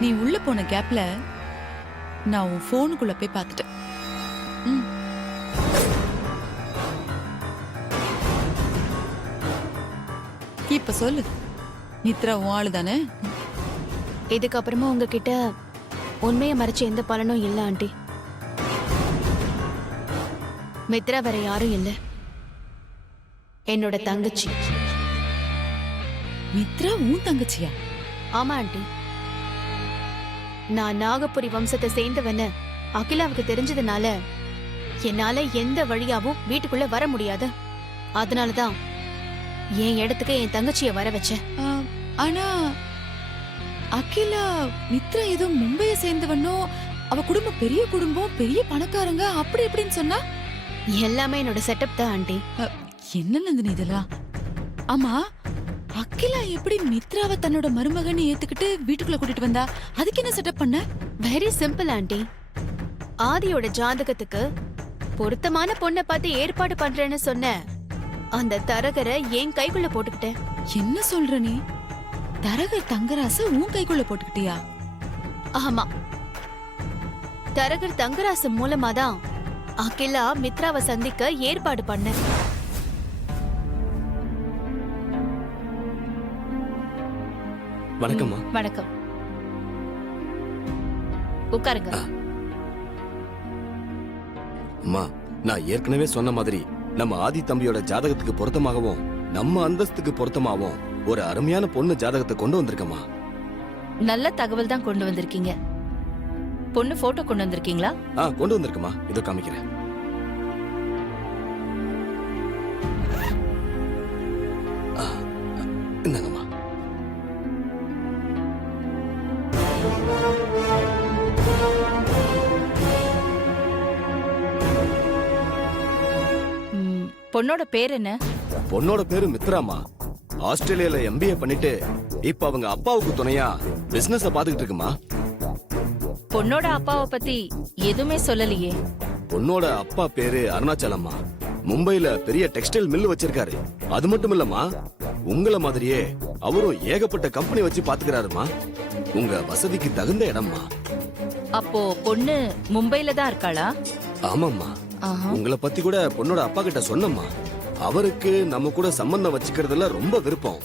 நீ உள்ள போன கேப்ல நான் உன் போனுக்குள்ள போய் பார்த்துட்டேன். இப்ப சொல்லு, மித்ரா உன் ஆளு தானே? இதுக்கப்புறமா உங்ககிட்ட உண்மையை மறைச்ச எந்த பலனும் இல்ல ஆண்டி. மித்ரா வேற யாரும் இல்ல, என்னோட தங்கச்சி. மித்ரா உன் தங்கச்சியா? ஆமா ஆண்டி. நான் நாகபுரி வம்சத்தை சேர்ந்தவன்னு அகிலாவுக்கு தெரிஞ்சதுனால என்னால எந்த வழியாவும் வீட்டுக்குள்ள வர முடியாது. அதனாலதான் என் இடத்துக்கு என் தங்கச்சிய வர வச்சேன். ஆனா அகிலா மித்ரா ஏதோ மும்பைய சேர்ந்தவனோ, அவ குடும்பம் பெரிய குடும்பம், பெரிய பணக்காரங்க அப்படி இப்படின்னு சொன்னா. எல்லாமே என்னோட செட்டப் தான் ஆண்டி. என்ன நந்தினி இதெல்லாம்? ஆமா, அகிலா எப்படி மித்ராவை தன்னோட மருமகன் ஏத்துக்கிட்டு வீட்டுக்குள்ள கூட்டிட்டு வந்தா? அதுக்கு என்ன செட்டப் பண்ண? Very simple aunty. ஆதியோட ஜாதகத்துக்கு பொருத்தமான பொண்ணை பார்த்து ஏற்பாடு பண்றேன்னு சொன்ன அந்த தரகரை என் கைக்குள்ள போட்டுக்கிட்டேன். என்ன சொல்ற நீ? தரகர் தங்கராச உன் கைக்குள்ள போட்டுக்கிட்டியா? ஆமா, தரகர் தங்கராசு மூலமாதான் அகிலா மித்ராவை சந்திக்க ஏற்பாடு பண்ண. வணக்கம்மா. வணக்கம், உட்காருங்க. அம்மா, நான் ஏற்கனவே சொன்ன மாதிரி நம்ம ஆதி தம்பியோட ஜாதகத்துக்கு பொருத்தமாகவும் நம்ம அந்தஸ்துக்கு பொருத்தமாகவும் ஒரு அருமையான பொண்ணு ஜாதகத்தை கொண்டு வந்திருக்கம்மா. நல்ல தகவல் தான் கொண்டு வந்திருக்கீங்க. பொண்ணு போட்டோ கொண்டு வந்திருக்கீங்களா? கொண்டு வந்திருக்கம்மா, இதோ காமிக்கிறேன். இந்தாங்கம்மா. பொண்ணோட பேர் என்ன? பொண்ணோட பேரு மித்ராமா. ஆஸ்திரேலியால MBA பண்ணிட்டு இப்ப அவங்க அப்பாவுக்கு துணையா பிசினஸ் பாத்துக்கிட்டு இருக்குமா. பொண்ணோட அப்பாவை பத்தி எதுவுமே சொல்லலையே. பொண்ணோட அப்பா பேரு அருணாச்சலம்மா. மும்பைல பெரிய டெக்ஸ்டைல் மில் வச்சிருக்காரு. அது மட்டும் இல்லம்மா, உங்கள மாதிரியே அவரும் ஏகப்பட்ட கம்பெனி வச்சு பாத்துக்கிறாருமா. உங்க வசதிக்கு தகுந்த இடம்மா. அப்போ பொண்ணு மும்பைல தான் இருக்காளா? ஆமாம்மா. உங்களை பத்தி கூட பொண்ணோட அப்பா கிட்ட சொன்னம்மா. அவருக்கு நம்ம கூட சம்பந்தம் வச்சுக்கிறதுல ரொம்ப விருப்பம்.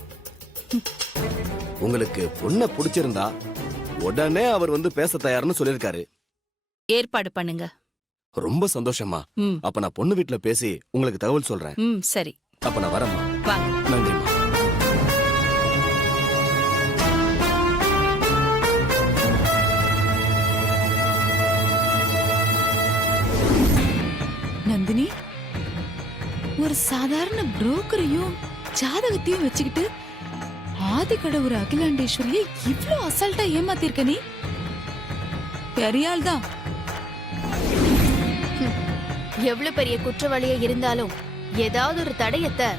உங்களுக்கு பொண்ண பிடிச்சிருந்தா உடனே அவர் வந்து பேச தயார்னு சொல்லிருக்காரு. ஏற்பாடு பண்ணுங்க. ரொம்ப சந்தோஷமா. அப்ப நான் பொண்ணு வீட்டுல பேசி உங்களுக்கு தகவல் சொல்றேன். சரி, அப்ப நான் வரேம்மா. வாங்க. நன்றிம்மா. நந்தினி, ஒரு சாதாரண புரோக்கரையும் ஜாதகத்தையும் வச்சுக்கிட்டு ஆதிக்கடவுர் அகிலாண்டேஸ்வரியை இவ்ளோ அசால்ட்டா ஏமாத்திருக்க நீ? பெரியாள் தான். எவ்வளவு பெரிய குற்றவாளியா இருந்தாலும் ஏதாவது ஒரு தடயத்தை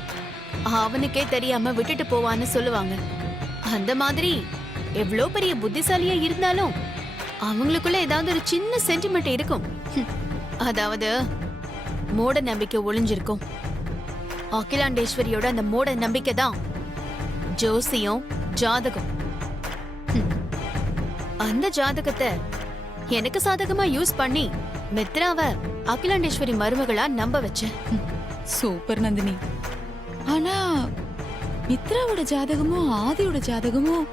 அவனுக்கே தெரியாம விட்டுட்டு போவான்னு சொல்லுவாங்க. அந்த மாதிரி எவ்வளவு பெரிய புத்திசாலியா இருந்தாலும் அவங்களுக்குள்ள ஏதாவது ஒரு சின்ன சென்டிமெண்ட் இருக்கும். அதாவது மூட நம்பிக்கை ஒளிஞ்சிருக்கும். அகிலாண்டேஸ்வரியோட அந்த மூட நம்பிக்கை தான் ஜோசியம், ஜாதகம். அந்த ஜாதகத்தை எனக்கு சாதகமா யூஸ் பண்ணி மித்ராவை அகிலாண்டேஸ்வரி மருமகளா நம்ப வச்சேன். சூப்பர் நந்தினி. ஆனா மித்ராவோட ஜாதகமும் ஆதியோட ஜாதகமும்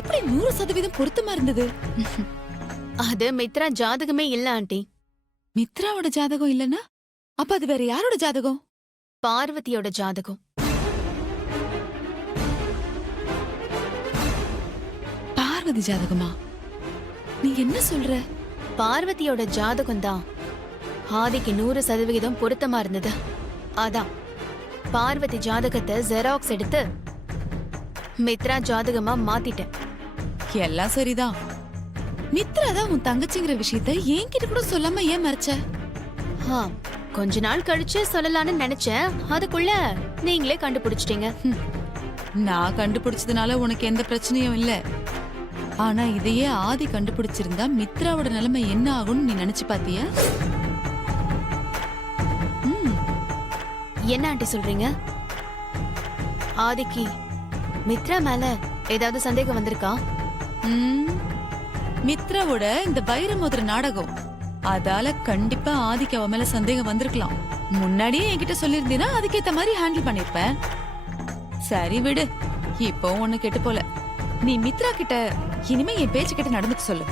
எப்படி 100% பொருத்தமா இருந்தது? அது மித்ரா ஜாதகமே இல்ல ஆண்டி. மித்ராவோட ஜாதகம் இல்லனா அப்ப அது வேற யாரோட ஜாதகம்? பார்வதியோட ஜாதகம். பார்வதி ஜாதகமா? நீங்க என்ன சொல்ற? பார்வதியோட ஜாதகம் தான் ஆதிக்கு 100% பொருத்தமா இருந்தது. அதான் பார்வதி ஜாதகத்தை ஜெராக்ஸ் எடுத்து மித்ரா ஜாதகமா மாத்திட்டேன். எல்லாம் சரிதான். மித்ரா தான் உன் தங்கச்சிங்கிற விஷயத்தை என்கிட்ட கூட சொல்லாம ஏன் மறைச்ச? கொஞ்ச நாள் கழிச்சு சொல்லலாம்னு நினைச்சேன். அதுக்குள்ள நீங்களே கண்டுபிடிச்சிட்டீங்க. நான் கண்டுபிடிச்சதுனால உனக்கு எந்த பிரச்சனையும் இல்ல. ஆனா இதையே ஆதி கண்டுபிடிச்சிருந்தா மித்ராவோட நிலைமை என்ன ஆகும்னு நீ நினைச்சு பாத்தியா? என்ன ஆண்டி சொல்றீங்க? ஆதிக்கு மித்ரா மேல ஏதாவது சந்தேகம் வந்திருக்கா? மித்ராவோட இந்த வைரமோதிர நாடகம் அதால கண்டிப்பா ஆதிக்கு அவ மேல சந்தேகம் வந்திருக்கலாம். முன்னாடியே என்கிட்ட சொல்லியிருந்தீனா அதுக்கேத்த மாதிரி ஹேண்டில் பண்ணிருப்பேன். சரி விடு, இப்போ ஒண்ணு கெட்டு போல. நீ மித்ரா கிட்ட இனிமே என் பேச்சு கிட்ட நடந்துக்க சொல்லு.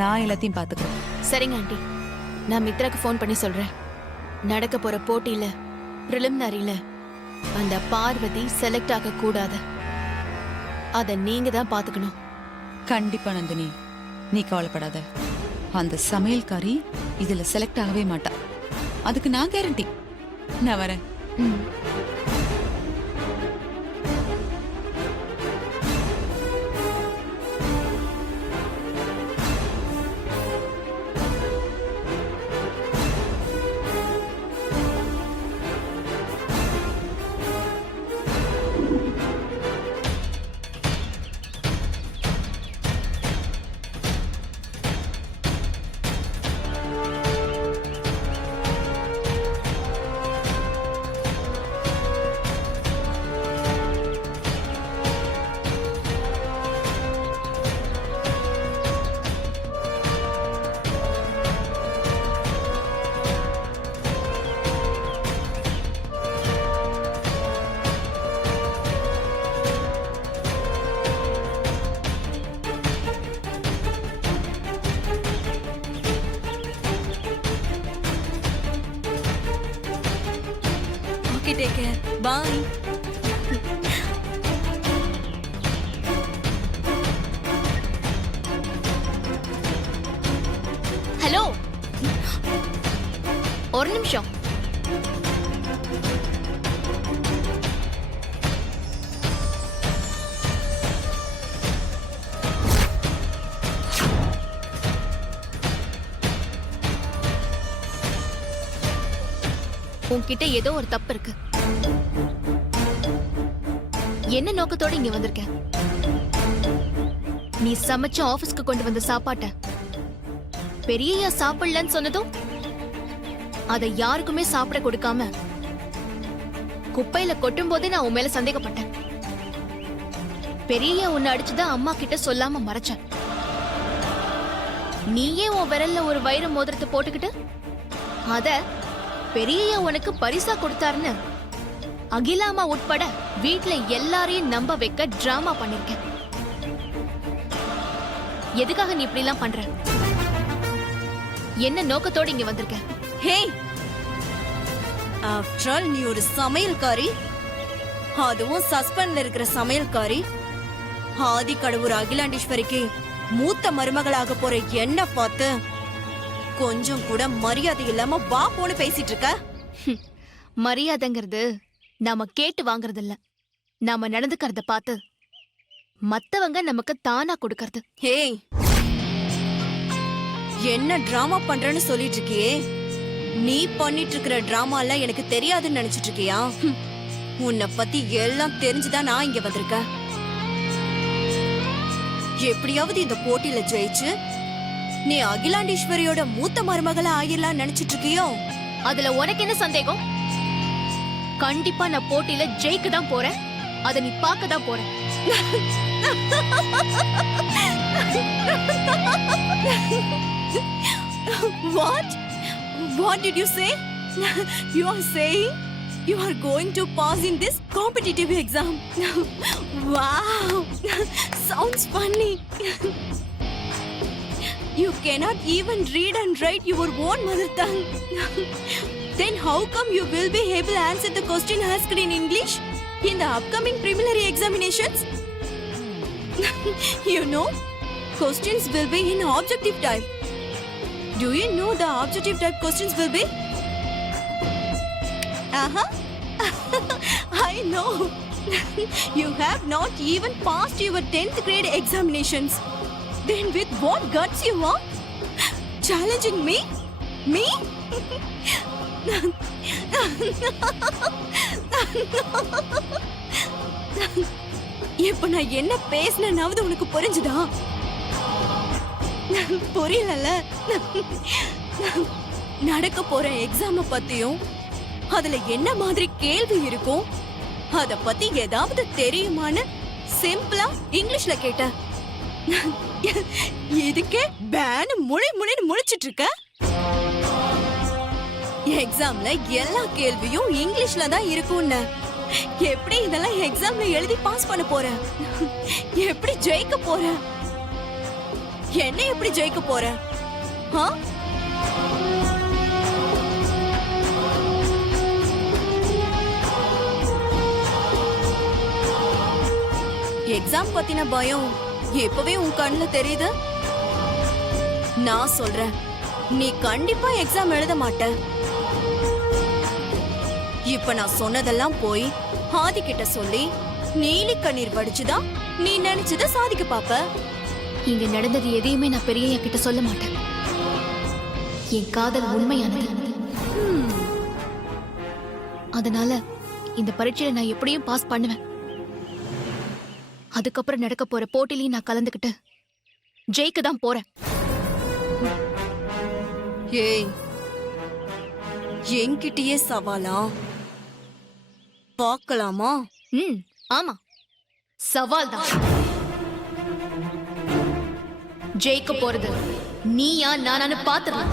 நான் எல்லாத்தையும் பாத்துக்கிறேன். சரிங்க ஆண்டி, நான் மித்ராக்கு ஃபோன் பண்ணி சொல்றேன். நடக்க போற போட்டியில பிரிலிமினரியில அந்த பார்வதி செலக்ட் ஆக கூடாது. அத நீங்க தான் பாத்துக்கணும். கண்டிப்பா நந்தினி, நீ கவலைப்படாத. அந்த சமையல்காரி இதுல செலக்ட் ஆகவே மாட்டா. அதுக்கு நான் கேரண்டி. நான் வரேன். ம். Okay, take care. Bye. Hello, ஒரு நிமிஷம். உன்கிட்ட ஏதோ ஒரு தப்பு இருக்கு. என்ன நோக்கத்தோட இங்க வந்திருக்க? நீ சமைச்ச ஆபீஸ்க்கு கொண்டு வந்த சாப்பாட்ட பெரியய்யா சாப்பிடலன்னு சொன்னதும் அதை யாருக்குமே சாப்பிட கொடுக்காம குப்பையில கொட்டும் போதே நான் உன் மேல சந்தேகப்பட்டேன். பெரியய்யா உன்னை அடிச்சுதான் அம்மா கிட்ட சொல்லாம மறைச்சேன். நீயே உன் விரல்ல ஒரு வைர மோதிரத்தை போட்டுக்கிட்டு அத பெரியய்யா உனக்கு பரிசா கொடுத்தாருன்னு அகிலாமா உட்பட வீட்ல எல்லாரையும் நம்ப வைக்க டிராமா பண்ணிருக்கேன். எதுக்காக நீ இப்படி எல்லாம் பண்ற? என்ன நோக்கத்தோட இங்க வந்திருக்க? Hey! After all, நீ ஒரு சமையல்காரி, அதுவும் சஸ்பெண்ட்ல இருக்கிற சமையல்காரி. ஆதி கடவுர் அகிலாண்டீஸ்வரிக்கு மூத்த மருமகளாக போற என்ன பார்த்து கொஞ்சம் கூட மரியாதை இல்லாம வா போன்னு பேசிட்டு இருக்க. மரியாதைங்கிறது நாம கேட்டு வாங்குறது இல்ல, நாம நடந்துக்கிறத பார்த்து மத்தவங்க நமக்கு தானா கொடுக்கறது. ஹேய், என்ன டிராமா பண்றேன்னு சொல்லிட்டு இருக்கியே? நீ பண்ணிட்டு இருக்கிற டிராமா எல்லாம் எனக்கு தெரியாதுன்னு நினைச்சிட்டு இருக்கியா? உன்னை பத்தி எல்லாம் தெரிஞ்சுதான் நான் இங்க வந்திருக்கேன். எப்படியாவது இந்த போட்டியில ஜெயிச்சு நீ அகிலாண்டீஸ்வரியோட மூத்த மருமகளா ஆயிரலாம் நினைச்சிட்டு இருக்கியோ? அதுல உனக்கு என்ன சந்தேகம்? கண்டிப்பா நான் போட்டியில ஜெயிக்க தான் போறேன். அத நீ பார்க்க தான் போற. What did you say? You are saying you are going to pass in this competitive exam. Wow, sounds funny. You cannot even read and write your own mother tongue. Then how come you will be able to answer the question asked in English in the upcoming preliminary examinations? You know, questions will be in objective type. Do you know the objective type questions will be? I know. You have not even passed your 10th grade examinations. Then with what guts you are challenging me? Me? இப்ப நான் என்ன பேசினாவது உனக்கு புரிஞ்சுதா? புரியல. நடக்க போற எக்ஸாம பத்தியும் அதுல என்ன மாதிரி கேள்வி இருக்கும் அத பத்தி ஏதாவது தெரியுமான்னு சிம்பிளா இங்கிலீஷ்ல கேட்ட. இதுக்கே பேனு முழின்னு முழிச்சிட்டு இருக்க. எக்ஸாம்ல எல்லா கேள்வியும் இங்கிலீஷ்ல தான் இருக்கும்னு. எப்படி இதெல்லாம் எக்ஸாம்ல எழுதி பாஸ் பண்ண போற? எப்படி ஜெயிக்க போற? என்ன எப்படி ஜெயிக்க போற? ஆ? எக்ஸாம் பத்தின பயம் எப்பவே உன் கண்ணுல தெரியுது. நான் சொல்றேன், நீ கண்டிப்பா எக்ஸாம் எழுத மாட்ட. இப்ப நான் சொன்னதெல்லாம் போய் ஆதி கிட்ட சொல்லி நீலி கண்ணீர் வடிச்சுதான் நீ நினைச்சத சாதிக்க பாப்ப. இங்க நடந்தது எதையுமே நான் பெரியய்யா கிட்ட சொல்ல மாட்டேன். என் காதல் உண்மையானது. அதனால இந்த பரீட்சையில நான் எப்படியும் பாஸ் பண்ணுவேன். அதுக்கப்புறம் நடக்க போற போட்டிலையும் நான் கலந்துக்கிட்டு ஜெயிக்க தான் போறேன். ஏய், என்கிட்டயே சவாலா? பார்க்கலாமா? ஆமா, சவால் தான். ஜெயிக்க போறது நீயா நானான்னு பாத்துறேன்.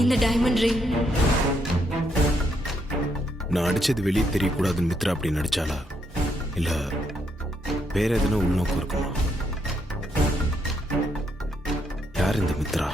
இந்த டைமண்ட் ரிங் நான் அடிச்சது வெளியே தெரியக்கூடாதுன்னு மித்ரா அப்படி நடிச்சாளா, இல்ல வேற எதுனா உள்நோக்கம் இருக்குமா? யார் இந்த மித்ரா?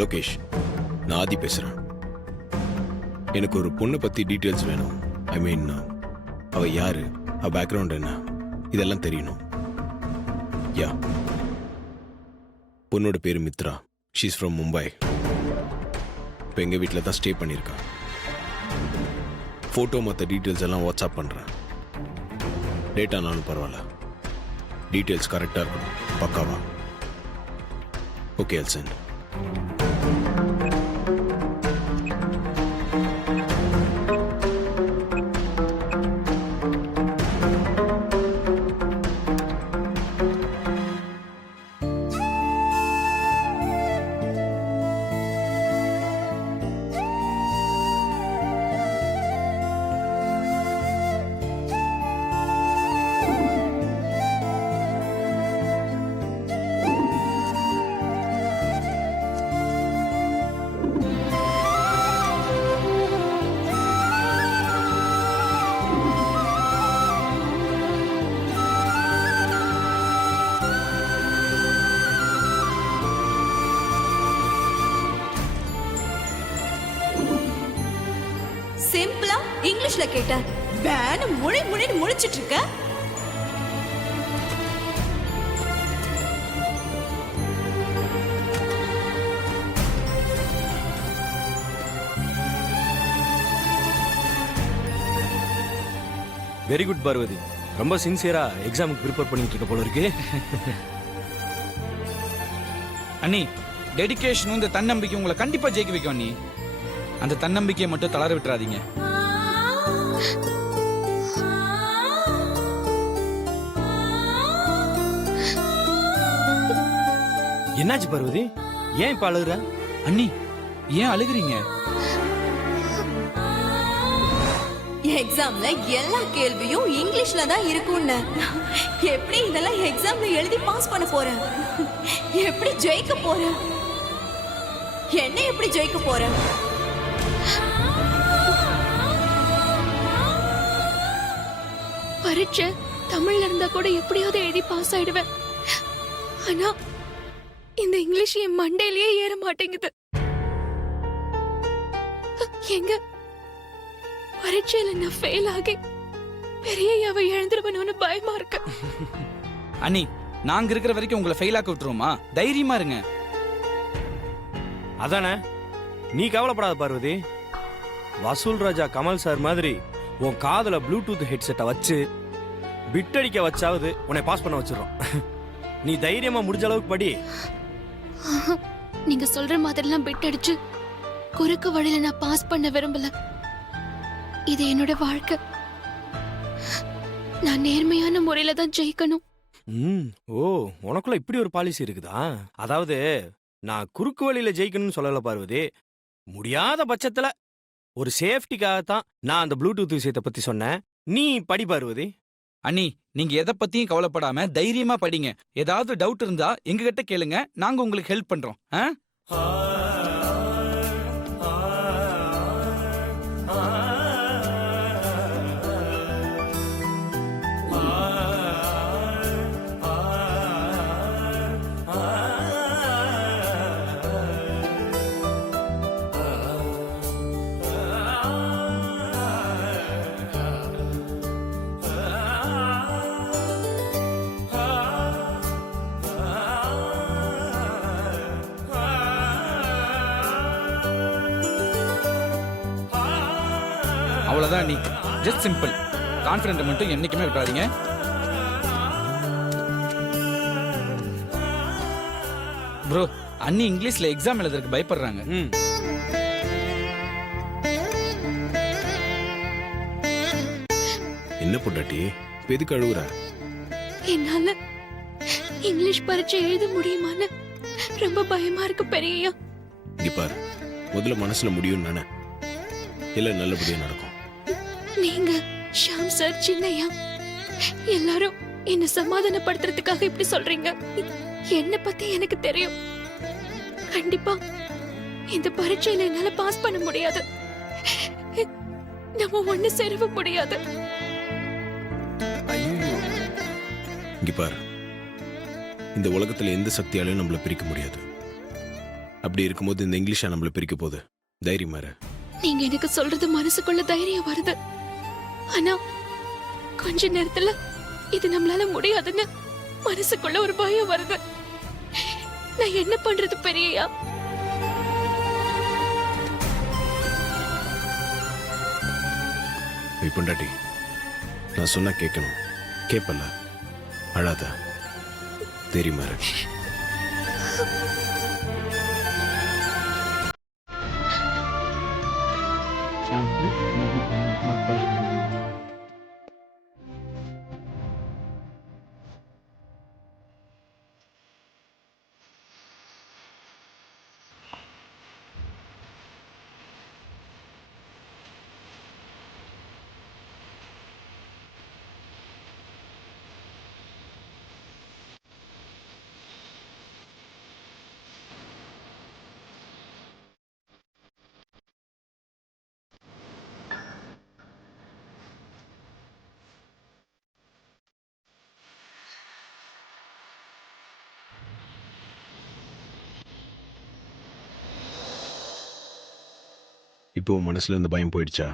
லோகேஷ், நான் ஆதி பேசுறேன். எனக்கு ஒரு பொண்ணை பத்தி டீட்டெயில்ஸ் வேணும். ஐ மீன், அவ யாரு, அவ பேக்ரவுண்ட் என்ன, இதெல்லாம் தெரியணும். யா, பொண்ணோட பேரு மித்ரா. She's from Mumbai. இப்போ எங்க வீட்டில் தான் ஸ்டே பண்ணியிருக்கா. ஃபோட்டோ மற்ற டீட்டெயில்ஸ் எல்லாம் வாட்ஸ்அப் பண்ணுறேன். டேட்டானாலும் பரவாயில்ல, டீட்டெயில்ஸ் கரெக்டாக இருக்கணும், பக்காவா. ஓகே அல்சன். சிம்பிளா இங்கிலீஷ்ல கேட்ட பேனு முழின்னு முழிச்சிட்டு இருக்க. வெரி குட் பார்வதி, ரொம்ப சின்சியரா எக்ஸாமுக்கு ப்ரிப்பேர் பண்ணிட்டு இருக்க போல இருக்கு. அண்ணி, டெடிகேஷனும் இந்த தன்னம்பிக்கை உங்களை கண்டிப்பா ஜெயிக்க வைக்கும் அண்ணி. அந்த தன்னம்பிக்கையை மட்டும் தளர விட்டுறாதீங்க. என்னாச்சு பார்வதி, ஏன் இப்ப அழுகுற? அண்ணி, ஏன் அழுகுறீங்க? எக்ஸாம்ல எல்லா கேள்வியும் இங்கிலீஷ்ல தான் இருக்கும்னு. எப்படி இதெல்லாம் எக்ஸாம்ல எழுதி பாஸ் பண்ண போற? எப்படி ஜெயிக்க போற? என்ன எப்படி ஜெயிக்க போற? பரீட்சை தமிழ்ல இருந்தா கூட எப்படியாவது எழுதி பாஸ் ஆயிடுவேன். ஆனா இந்த இங்கிலீஷ் என் மண்டையிலேயே ஏற மாட்டேங்குது. எங்க பரீட்சையில நான் ஃபெயில் ஆகி பெரியய்யாவை இழந்துருவனும்னு பயமா இருக்கு. அண்ணி நாங்க இருக்கிற வரைக்கும் உங்களை ஃபெயில் ஆக்க விட்டுருவோமா? தைரியமா இருங்க. அதானே, நீ கவலைப்படாத பார்வதி. வசூல் ராஜா கமல் சார் மாதிரி உன் காதுல ப்ளூடூத் ஹெட்செட்டை வச்சு பிட்டடிக்க வச்சாவது உன்னை பாஸ் பண்ண வச்சிடறோம். நீ தைரியமா முடிஞ்ச அளவுக்கு படி. நீங்க சொல்ற மாதிரிலாம் பிட் அடிச்சு குறுக்கு வழியில நான் பாஸ் பண்ண விரும்பல. இது என்னோட வாழ்க்கை. நான் நேர்மையான முறையில தான் ஜெயிக்கணும். ஓ, உனக்குள்ள இப்படி ஒரு பாலிசி இருக்குதா? அதாவது நான் குறுக்கு வழியில ஜெயிக்கணும்னு சொல்லல பார்வதி. முடியாத பட்சத்துல ஒரு சேஃப்டிக்காகத்தான் நான் அந்த ப்ளூடூத் விஷயத்தை பத்தி சொன்னேன். நீ படி பார்வதி. அண்ணி நீங்க எதை பத்தியும் கவலைப்படாம தைரியமா படிங்க. ஏதாவது டவுட் இருந்தா எங்க கிட்ட கேளுங்க, நாங்க உங்களுக்கு ஹெல்ப் பண்றோம். அவ்வளவுதான் அண்ணி. Just simple. கான்ஃபிடென்ட் மட்டும் என்னைக்குமே விட்டுறாதீங்க. ப்ரோ, அண்ணி இங்கிலீஷ்ல எக்ஸாம் எழுதுறதுக்கு பயப்படுறாங்க. என்ன பொண்டாட்டி எதுக்கு அழுகுற? என்னால இங்கிலீஷ் பரீட்சை எழுத முடியுமான்னு ரொம்ப பயமா இருக்கு பெரியய்யா. இங்க பாரு, முதல்ல மனசுல முடியும்னு நானே எல்லாம் நல்லபடியா நடக்கும். நீங்க ஷாம் சார், சின்னையா எல்லாரும் என்ன சமாதானப்படுத்துறதுக்காக இப்படி சொல்றீங்க. என்ன பத்தி எனக்கு தெரியும். கண்டிப்பா இந்த பரீட்சையில என்னால பாஸ் பண்ண முடியாது. நம்ம ஒண்ணு சேரவே முடியாது. இங்க பாரு, இந்த உலகத்துல எந்த சக்தியாலையும் நம்மள பிரிக்க முடியாது. அப்படி இருக்கும்போது இந்த இங்கிலீஷா நம்மள பிரிக்க போகுது. தைரியமா இரு. நீங்க எனக்கு சொல்றது மனசுக்குள்ள தைரியம் வருது. ஆனா கொஞ்ச நேரத்துல இது நம்மளால முடியாதுன்னு மனசுக்குள்ள ஒரு பயம் வருது. நான் என்ன பண்றது பெரியய்யா? பொண்டாட்டி, நான் சொன்னா கேட்கணும். கேப்பல்ல, அழாத. தெரியுமா? இப்போ மனசுல இருந்து பயம் போயிடுச்சா?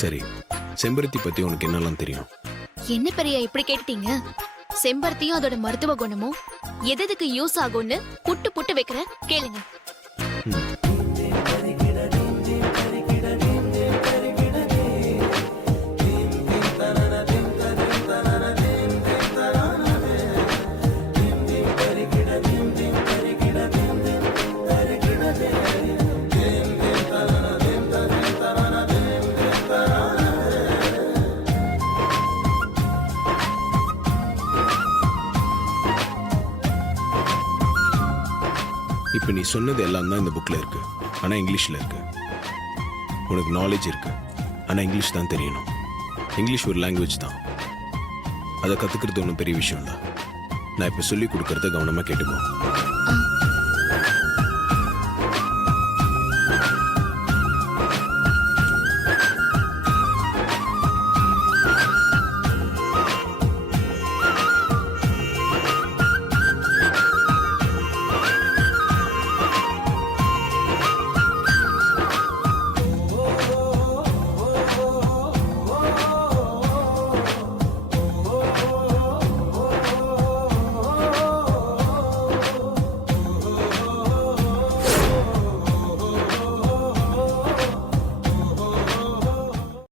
சரி, செம்பருத்தி பத்தி உனக்கு என்னெல்லாம் தெரியும்? என்ன பெரியய்யா இப்படி கேட்டீங்க? செம்பருத்தியும் அதோட மருத்துவ குணமும் எதுக்கு யூஸ் ஆகும்னு புட்டு புட்டு வைக்கிறேன், கேளுங்க. இப்ப நீ சொன்னது எல்லாம் தான் இந்த புக்ல இருக்கு. ஆனா இங்கிலீஷ்ல இருக்கு. உனக்கு நாலேஜ் இருக்கு, ஆனா இங்கிலீஷ் தான் தெரியணும். இங்கிலீஷ் ஒரு லாங்குவேஜ் தான். அதை கத்துக்கிறது ஒன்றும் பெரிய விஷயம் தான். நான் இப்ப சொல்லி கொடுக்கறத கவனமா கேட்டுக்கோ.